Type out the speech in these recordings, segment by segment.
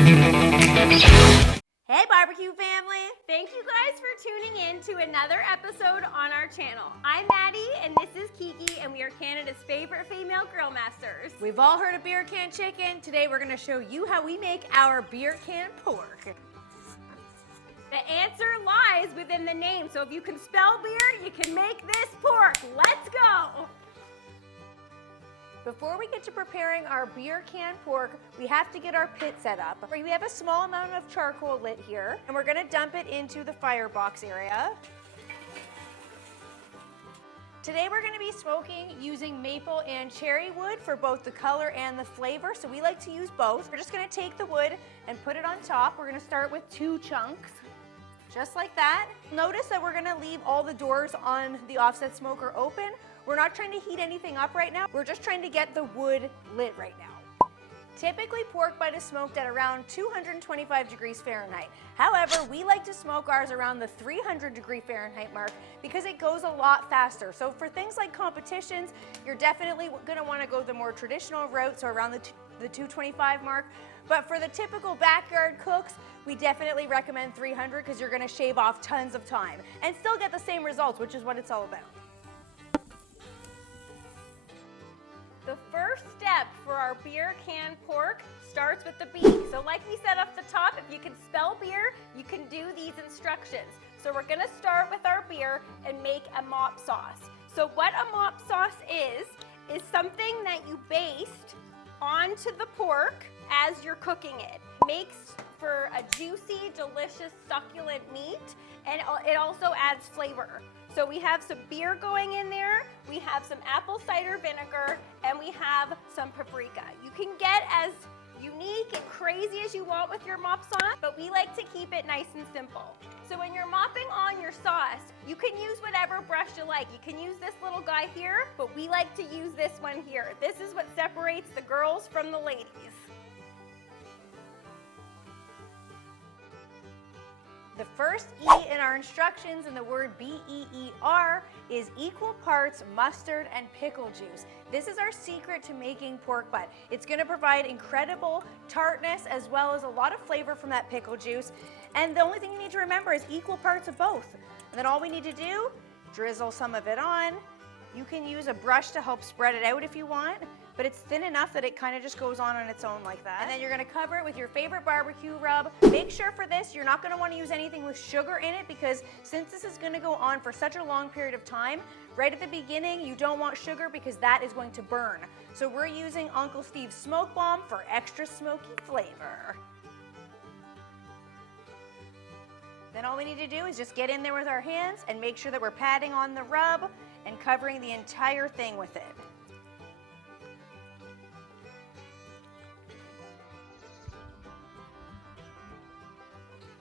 Hey barbecue family! Thank you guys for tuning in to another episode on our channel. I'm Maddie and this is Kiki and we are Canada's favorite female grill masters. We've all heard of beer can chicken. Today we're going to show you how we make our beer can pork. The answer lies within the name, so if you can spell beer, you can make this pork. Let's go! Before we get to preparing our beer can pork, we have to get our pit set up. We have a small amount of charcoal lit here, and we're gonna dump it into the firebox area. Today we're gonna be smoking using maple and cherry wood for both the color and the flavor, so we like to use both. We're just gonna take the wood and put it on top. We're gonna start with 2 chunks, just like that. Notice that we're gonna leave all the doors on the offset smoker open. We're not trying to heat anything up right now. We're just trying to get the wood lit right now. Typically, pork butt is smoked at around 225 degrees Fahrenheit. However, we like to smoke ours around the 300 degree Fahrenheit mark because it goes a lot faster. So for things like competitions, you're definitely gonna wanna go the more traditional route, so around the 225 mark. But for the typical backyard cooks, we definitely recommend 300 because you're gonna shave off tons of time and still get the same results, which is what it's all about. The first step for our beer can pork starts with the beef. So like we said off the top, if you can spell beer, you can do these instructions. So we're gonna start with our beer and make a mop sauce. So what a mop sauce is something that you baste onto the pork as you're cooking it. Makes for a juicy, delicious, succulent meat, and it also adds flavor. So we have some beer going in there, we have some apple cider vinegar, and we have some paprika. You can get as unique and crazy as you want with your mop sauce, but we like to keep it nice and simple. So when you're mopping on your sauce, you can use whatever brush you like. You can use this little guy here, but we like to use this one here. This is what separates the girls from the ladies. The first E in our instructions in the word B-E-E-R is equal parts mustard and pickle juice. This is our secret to making pork butt. It's gonna provide incredible tartness as well as a lot of flavor from that pickle juice. And the only thing you need to remember is equal parts of both. And then all we need to do, drizzle some of it on. You can use a brush to help spread it out if you want, but it's thin enough that it kind of just goes on its own like that. And then you're gonna cover it with your favorite barbecue rub. Make sure for this, you're not gonna wanna use anything with sugar in it because since this is gonna go on for such a long period of time, right at the beginning, you don't want sugar because that is going to burn. So we're using Uncle Steve's Smoke Bomb for extra smoky flavor. Then all we need to do is just get in there with our hands and make sure that we're patting on the rub and covering the entire thing with it.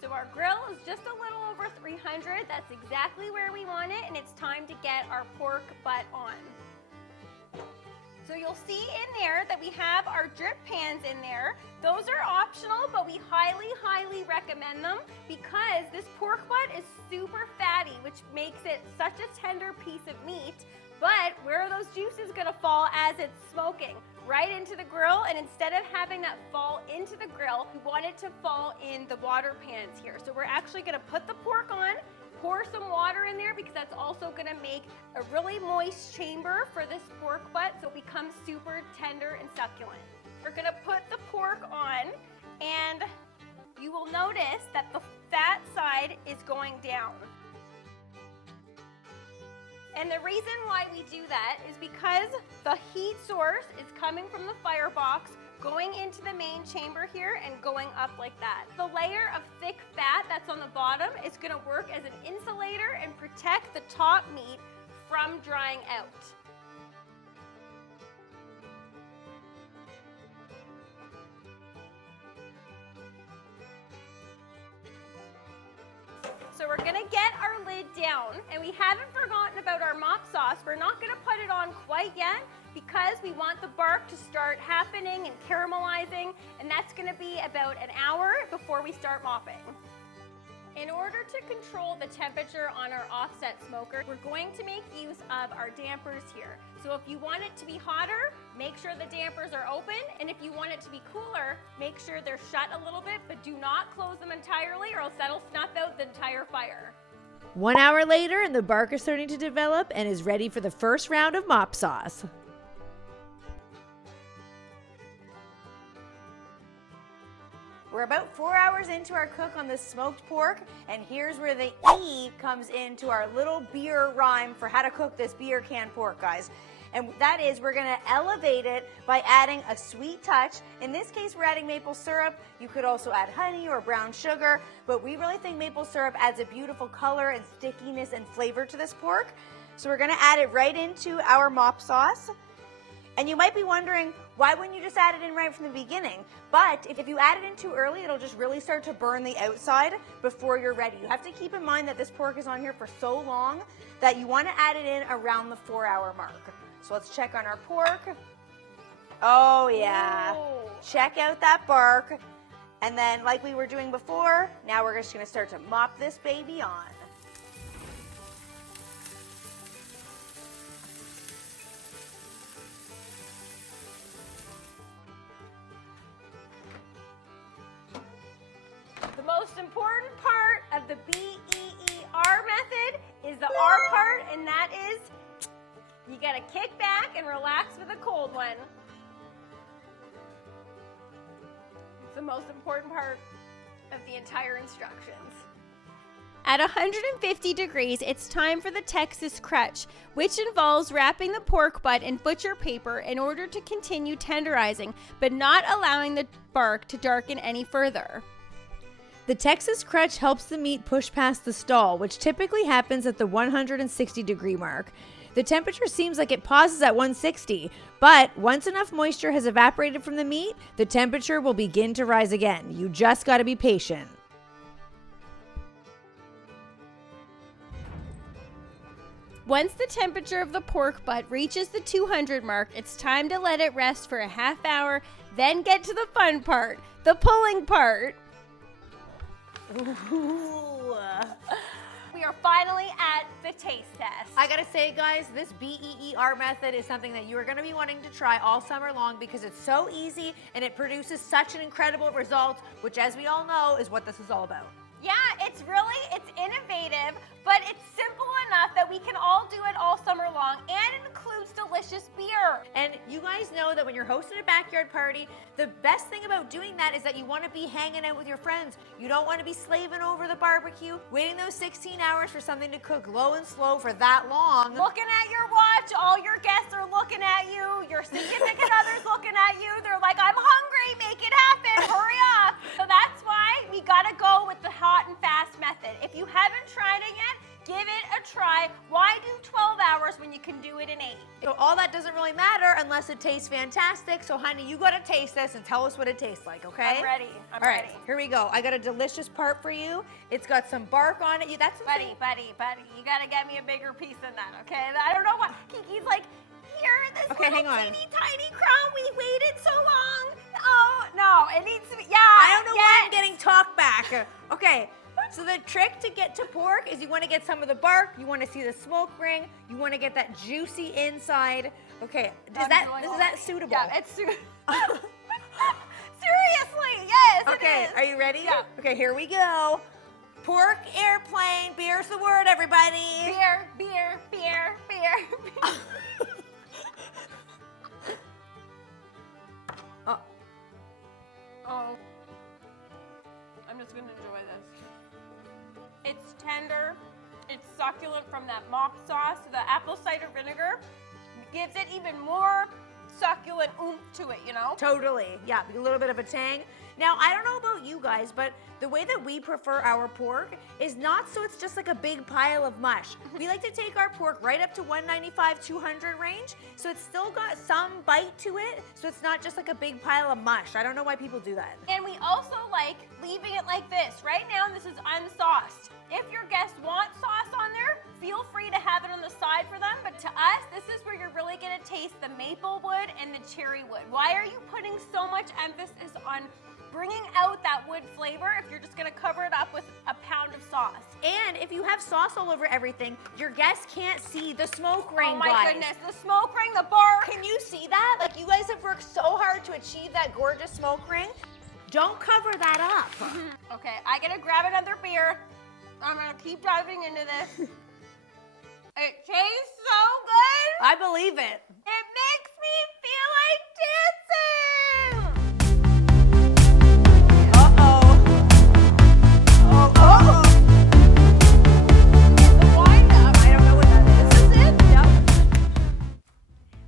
So our grill is just a little over 300. That's exactly where we want it, and it's time to get our pork butt on. So you'll see in there that we have our drip pans in there. Those are optional, but we highly, highly recommend them because this pork butt is super fatty, which makes it such a tender piece of meat. But where are those juices gonna fall as it's smoking? Right into the grill, and instead of having that fall into the grill, we want it to fall in the water pans here. So we're actually gonna put the pork on, pour some water in there because that's also gonna make a really moist chamber for this pork butt so it becomes super tender and succulent. We're gonna put the pork on, and you will notice that the fat side is going down. And the reason why we do that is because the heat source is coming from the firebox, going into the main chamber here and going up like that. The layer of thick fat that's on the bottom is gonna work as an insulator and protect the top meat from drying out. So we're gonna get our lid down, and we haven't forgotten about our mop sauce. We're not gonna put it on quite yet because we want the bark to start happening and caramelizing, and that's gonna be about an hour before we start mopping. In order to control the temperature on our offset smoker, we're going to make use of our dampers here. So if you want it to be hotter, make sure the dampers are open, and if you want it to be cooler, make sure they're shut a little bit, but do not close them entirely or else that'll snuff out the entire fire. 1 hour later, and the bark is starting to develop and is ready for the first round of mop sauce. We're about 4 hours into our cook on this smoked pork, and here's where the E comes into our little beer rhyme for how to cook this beer can pork, guys. And that is, we're gonna elevate it by adding a sweet touch. In this case, we're adding maple syrup. You could also add honey or brown sugar, but we really think maple syrup adds a beautiful color and stickiness and flavor to this pork. So we're gonna add it right into our mop sauce. And you might be wondering, why wouldn't you just add it in right from the beginning? But if you add it in too early, it'll just really start to burn the outside before you're ready. You have to keep in mind that this pork is on here for so long that you want to add it in around the 4 hour mark. So let's check on our pork. Oh yeah, Ooh. Check out that bark. And then like we were doing before, now we're just gonna start to mop this baby on. The most important part of the BEER method is the R part, and that is you gotta kick back and relax with a cold one. It's the most important part of the entire instructions. At 150 degrees, it's time for the Texas crutch, which involves wrapping the pork butt in butcher paper in order to continue tenderizing, but not allowing the bark to darken any further. The Texas crutch helps the meat push past the stall, which typically happens at the 160 degree mark. The temperature seems like it pauses at 160, but once enough moisture has evaporated from the meat, the temperature will begin to rise again. You just gotta be patient. Once the temperature of the pork butt reaches the 200 mark, it's time to let it rest for a half hour, then get to the fun part, the pulling part. Ooh. We are finally at the taste test. I gotta say, guys, this BEER method is something that you are gonna be wanting to try all summer long because it's so easy and it produces such an incredible result, which, as we all know, is what this is all about. Yeah, it's innovative, but it's simple enough that we can all do it all summer long, and it includes delicious beer. And you guys know that when you're hosting a backyard party, the best thing about doing that is that you want to be hanging out with your friends. You don't want to be slaving over the barbecue, waiting those 16 hours for something to cook low and slow for that long. Looking at your watch, all your guests are looking at you, your significant other's looking at you, they're like, I'm hungry, make it happen, hurry up. So that's why we gotta go with the hot and fast method. If you haven't tried it yet, give it a try. Why do 12 hours when you can do it in 8? So all that doesn't really matter unless it tastes fantastic. So honey, you gotta taste this and tell us what it tastes like, okay? I'm ready. I'm All right, ready. here we go. I got a delicious part for you. It's got some bark on it. That's Buddy, you gotta get me a bigger piece than that, okay? I don't know what, Kiki's like, here, this Okay, little hang on. teeny tiny crumb, we waited so long. Oh, no, it needs to be, yeah. I don't know why yes. I'm getting talk back. Okay, so the trick to get to pork is you want to get some of the bark, you want to see the smoke ring, you want to get that juicy inside. Okay, is that suitable? Yeah, it's suitable. Seriously, yes, Okay, it is. are you ready? Yeah. Okay, here we go. Pork airplane, beer's the word, everybody. Beer, beer, beer, beer, beer. Oh, I'm just gonna enjoy this. It's tender, it's succulent from that mop sauce. The apple cider vinegar gives it even more succulent oomph to it, you know? Totally, yeah, a little bit of a tang. Now, I don't know about you guys, but the way that we prefer our pork is not so it's just like a big pile of mush. We like to take our pork right up to 195, 200 range, so it's still got some bite to it, so it's not just like a big pile of mush. I don't know why people do that. And we also like leaving it like this. Right now, this is unsauced. If your guests want sauce on there, feel free to have it on the side for them. But to us, this is where you're really gonna taste the maple wood and the cherry wood. Why are you putting so much emphasis on bringing out that wood flavor if you're just gonna cover it up with a pound of sauce. And if you have sauce all over everything, your guests can't see the smoke ring, Oh my guys. goodness, the smoke ring, the bark. Can you see that? Like, you guys have worked so hard to achieve that gorgeous smoke ring. Don't cover that up. Okay, I gotta grab another beer. I'm gonna keep diving into this. It tastes so good. I believe it. It makes me feel like dancing. Uh-oh. Oh. The wind up. I don't know what that is. This is it. Yep.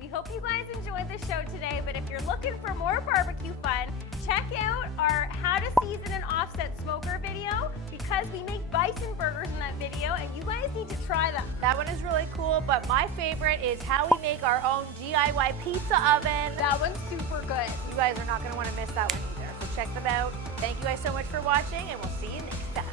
We hope you guys enjoyed the show today, but if you're looking for more barbecue fun, check out our How to Season an Offset Smoker video because we make bison burgers in that video and you guys need to try them. That one is really cool, but my favorite is how we make our own DIY pizza oven. That one's super good. You guys are not going to want to miss that one either. So check them out. Thank you guys so much for watching, and we'll see you next time.